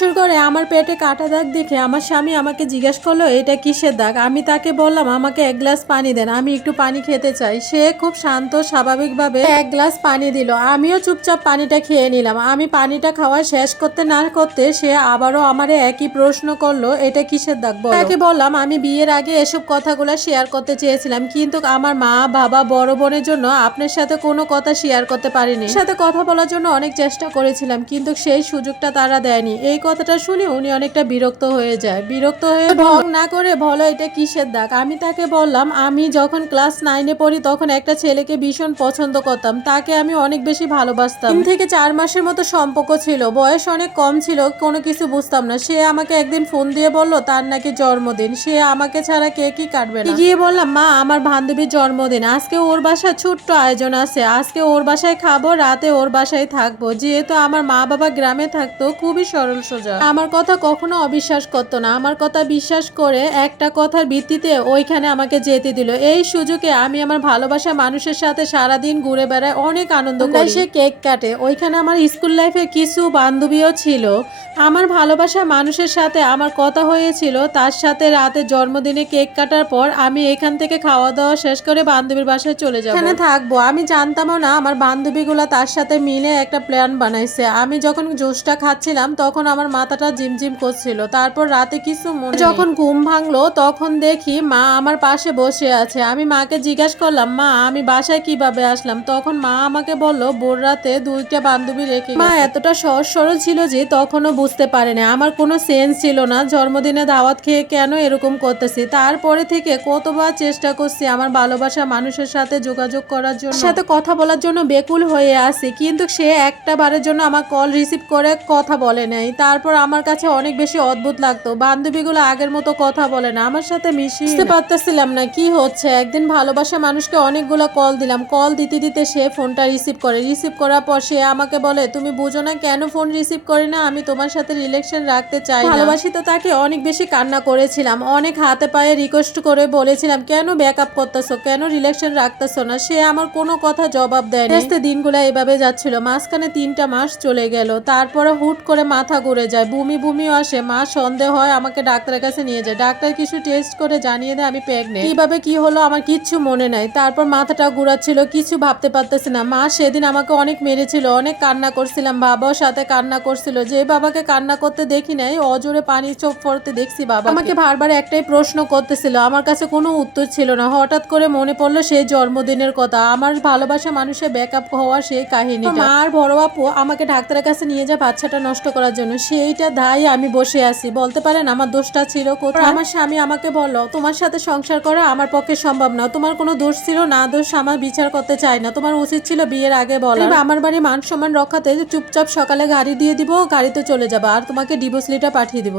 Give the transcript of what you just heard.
শুরু করে আমার পেটে কাটা দাগ দেখে আমার স্বামী আমাকে জিজ্ঞেস করল, এটা কিসের দাগ? আমি তাকে বললাম, আমাকে এক গ্লাস পানি দেন, আমি একটু পানি খেতে চাই। সে খুব শান্ত, স্বাভাবিকভাবে এক গ্লাস পানি দিল। আমিও চুপচাপ পানিটা খেয়ে নিলাম। আমি পানিটা খাওয়া শেষ করতে না করতে সে আবারও আমার একই প্রশ্ন করল, এটা কিসের দাগ? তাকে বললাম, আমি বিয়ের আগে এসব কথাগুলো শেয়ার করতে চেয়েছিলাম, কিন্তু আমার মা, বাবা, বড় বোনের জন্য আপনার সাথে কোনো কথা শেয়ার করতে পারিনি। সাথে কথা বলার জন্য অনেক চেষ্টা করেছিলাম, কিন্তু সেই সুযোগটা তারা দেয়নি। এই কথাটা শুনে উনি অনেকটা বিরক্ত হয়ে যায়। বিরক্ত হয়ে ঢং না করে বলো এটা কিসের দাগ? আমি তাকে বললাম, আমি যখন ক্লাস নাইনে পড়ি তখন একটা ছেলেকে ভীষণ পছন্দ করতাম। তাকে আমি অনেক বেশি ভালোবাসতাম। থেকে চার মাসের মতো সম্পর্ক ছিল। বয়স অনেক কম ছিল, কোনো কিছু বুঝতাম না। সে আমাকে একদিন ফোন দিয়ে বলল, তার নাকি জন্মদিন। সে আমাকে ছাড়া কে কি কাটবে না। গিয়ে বললাম, মা, আমার বান্ধবীর জন্মদিন। আজকে ওর বাসায় ছোট্ট আয়োজন আছে। আজকে ওর বাসায় খাব, রাতে ওর বাসায় থাকব। যেহেতু আমার মা বাবা গ্রামে থাকতো, খুবই সরল সোজা। আমার কথা কখনো অবিশ্বাস করতো না। আমার কথা বিশ্বাস করে একটা কথার ভিত্তিতে ওইখানে আমাকে যেতে দিল। এই সুযোগে আমি আমার ভালোবাসা মানুষের সাথে সারাদিন ঘুরে বেড়াই অনেক আনন্দ করি। সে কেক কাটে। ওইখানে আমার স্কুল লাইফে কিছু বান্ধবীও ছিল। আমার ভালোবাসা মানুষের সাথে আমার কথা হয়েছিল। তার সাথে রাতে জন্মদিনে কেক কাটার পর আমি এখান থেকে খাওয়া দাওয়া শেষ করে বান্ধবীর বাসায় চলে যাব। এখানে থাকব। আমি জানতামও না আমার বান্ধবীগুলো তার সাথে মিলে একটা প্ল্যান বানাইছে। আমি যখন জুসটা খাচ্ছিলাম তখন আমার মাথাটা ঝিমঝিম করছিল। তারপর রাতে কিছু মনে যখন ঘুম ভাঙলো তখন দেখি মা আমার পাশে বসে আছে। আমি মাকে জিজ্ঞাসা করলাম মা আমি বাসায় কীভাবে আসলাম? তখন মা আমাকে বলল বোর রাতে দুইটা বান্ধবী রেখে মা এতটা সহজ সরল ছিল যে তখনও বুঝতে পারেনি। আমার কোনো সেন্স ছিল না জন্মদিনে দাওয়াত খেয়ে কেন এরকম করতেছি? তারপরে থেকে কতবার চেষ্টা করছি আমার ভালোবাসা মানুষের সাথে যোগাযোগ করার জন্য। সাথে কথা বলার জন্য বেকুল হয়ে আসি কিন্তু সে একটা বারের জন্য আমার কল রিসিভ করে কথা বলে নাই। তারপর আমার কাছে অনেক বেশি অদ্ভুত লাগতো। বান্ধবীগুলো আগের মতো কথা বলে না। আমার সাথে মিশি বুঝতে পারতেছিলাম না কি হচ্ছে। একদিন ভালোবাসা মানুষকে অনেকগুলো কল দিলাম। কল দিতে দিতে সে ফোনটা রিসিভ করে। রিসিভ করার পর সে আমাকে বলে তুমি বুঝো না কেন ফোন রিসিভ করি না? আমি তোমার সাথে রিলেকশন রাখতে চাই ভালোবাসি তো তাকে অনেক বেশি কান্না করেছিলাম। অনেক হাতে পায়ে রিকোয়েস্ট করে বলেছিলাম কেন ব্যাক আপ করতেছো? কেন রিলেকশন রাখতেছো না? সে আমার কোনো কথা জবাব দেয় না দিনগুলো এভাবে যাচ্ছিল। মাঝখানে তিনটা মাস চলে গেল। তারপরে হুট করে মাথা ঘুরে যায়, বমি বমিও আসে। মা সন্দেহ হয়, আমাকে ডাক্তারের কাছে নিয়ে যায়। ডাক্তার কিছু টেস্ট করে জানিয়ে দেয়, আমি প্রেগনেন্ট কীভাবে কি হলো আমার কিচ্ছু মনে নাই। তারপর মাথাটা ঘুরাচ্ছিল, কিছু ভাবতে পারতেছি না। মা সেদিন আমাকে অনেক মেরেছিল, অনেক কান্না করছিলাম। বাবাও সাথে কান্না করছিল। যে বাবাকে কান্না করতে দেখি নাই, অজোরে পানি চোখ পড়তে দেখছি বাবা আমাকে বারবার একটাই প্রশ্ন করতেছিল, আমার কাছে কোনো উত্তর ছিল না। হঠাৎ করে মনে পড়ল সেই জন্মদিনের কথা। আমার ভালোবাসা মানুষের ব্যাকআপ হওয়ার সেই কাহিনী মা আর বড় আপু আমাকে ডাক্তারের কাছে নিয়ে যায় বাচ্চাটা নষ্ট করার জন্য। সেইটা দায় আমি বসে আছি। বলতে পারেন আমার দোষটা ছিল কোথায়? আমার স্বামী আমাকে বলো তোমার সাথে সংসার করা আমার পক্ষে সম্ভব না। তোমার কোনো দোষ ছিল না দোষ আমার বিচার করতে চায় না। তোমার উচিত ছিল বিয়ের আগে বলা আমার বাড়ি মান সম্মান রক্ষাতে চুপচাপ সকালে গাড়ি দিয়ে দিব গাড়িতে চলে যাব। আর তোমাকে ডিভোর্স লিটার পাঠিয়ে দিব।